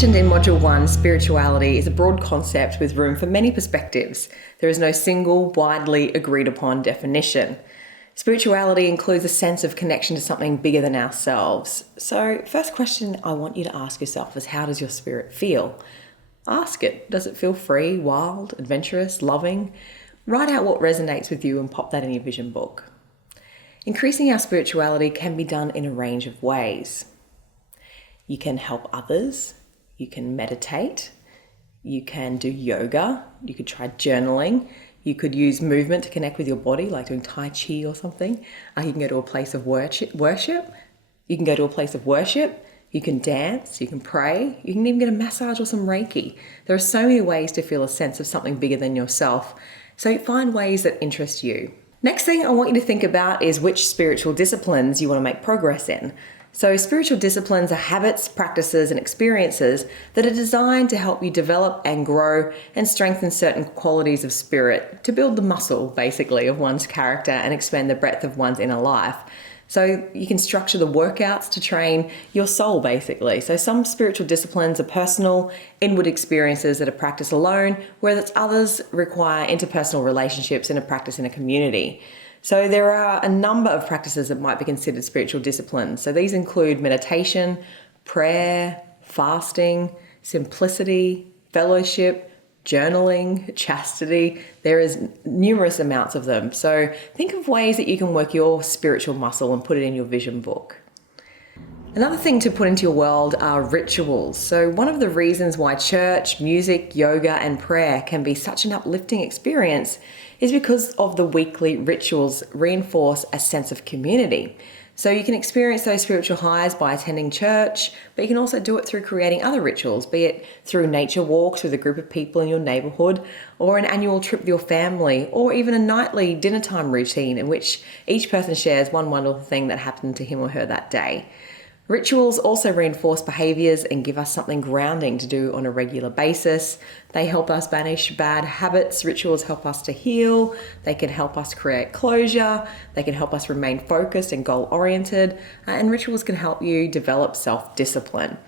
mentioned in Module 1, spirituality is a broad concept with room for many perspectives. There is no single, widely agreed upon definition. Spirituality includes a sense of connection to something bigger than ourselves. So, first question I want you to ask yourself is, how does your spirit feel? Ask it. Does it feel free, wild, adventurous, loving? Write out what resonates with you and pop that in your vision book. Increasing our spirituality can be done in a range of ways. You can help others, you can meditate, you can do yoga, you could try journaling, you could use movement to connect with your body, like doing Tai Chi or something. You can go to a place of worship, you can go to a place of worship, you can dance, you can pray, you can even get a massage or some Reiki. There are so many ways to feel a sense of something bigger than yourself, so find ways that interest you. Next thing I want you to think about is which spiritual disciplines you want to make progress in. So spiritual disciplines are habits, practices, and experiences that are designed to help you develop and grow and strengthen certain qualities of spirit, to build the muscle, basically, of one's character and expand the breadth of one's inner life. So you can structure the workouts to train your soul, basically. So some spiritual disciplines are personal, inward experiences that are practiced alone, whereas others require interpersonal relationships and a practice in a community. So there are a number of practices that might be considered spiritual disciplines. So these include meditation, prayer, fasting, simplicity, fellowship, journaling, chastity. There is numerous amounts of them. So think of ways that you can work your spiritual muscle and put it in your vision book. Another thing to put into your world are rituals. So one of the reasons why church, music, yoga, and prayer can be such an uplifting experience is because of the weekly rituals reinforce a sense of community. So you can experience those spiritual highs by attending church, but you can also do it through creating other rituals, be it through nature walks with a group of people in your neighborhood, or an annual trip with your family, or even a nightly dinner time routine in which each person shares one wonderful thing that happened to him or her that day. Rituals also reinforce behaviours and give us something grounding to do on a regular basis. They help us banish bad habits. Rituals help us to heal. They can help us create closure. They can help us remain focused and goal-oriented. And rituals can help you develop self-discipline.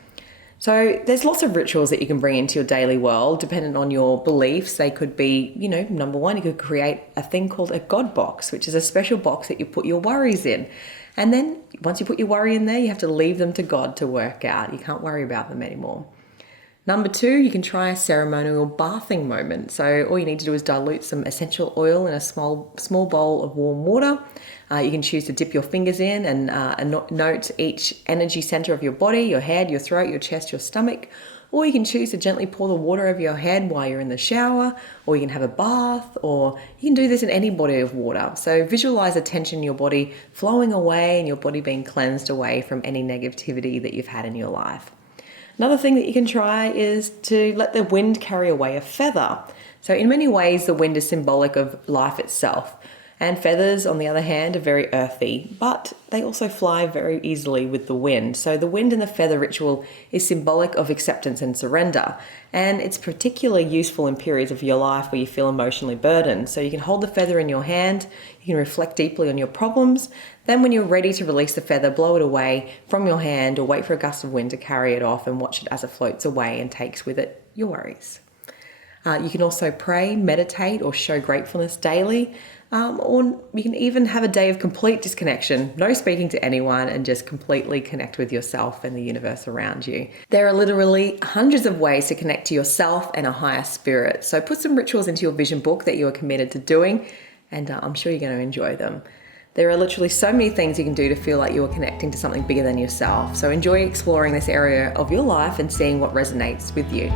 So there's lots of rituals that you can bring into your daily world, depending on your beliefs. They could be, number one, you could create a thing called a God box, which is a special box that you put your worries in. And then once you put your worry in there, you have to leave them to God to work out. You can't worry about them anymore. Number two, you can try a ceremonial bathing moment. So all you need to do is dilute some essential oil in a small bowl of warm water. You can choose to dip your fingers in and note each energy center of your body, your head, your throat, your chest, your stomach. Or you can choose to gently pour the water over your head while you're in the shower, or you can have a bath, or you can do this in any body of water. So visualize the tension in your body flowing away and your body being cleansed away from any negativity that you've had in your life. Another thing that you can try is to let the wind carry away a feather. So in many ways, the wind is symbolic of life itself. And feathers, on the other hand, are very earthy, but they also fly very easily with the wind. So the wind and the feather ritual is symbolic of acceptance and surrender. And it's particularly useful in periods of your life where you feel emotionally burdened. So you can hold the feather in your hand, you can reflect deeply on your problems. Then when you're ready to release the feather, blow it away from your hand or wait for a gust of wind to carry it off and watch it as it floats away and takes with it your worries. You can also pray, meditate, or show gratefulness daily. Or you can even have a day of complete disconnection, no speaking to anyone, and just completely connect with yourself and the universe around you. There are literally hundreds of ways to connect to yourself and a higher spirit. So put some rituals into your vision book that you are committed to doing, and I'm sure you're going to enjoy them. There are literally so many things you can do to feel like you are connecting to something bigger than yourself. So enjoy exploring this area of your life and seeing what resonates with you.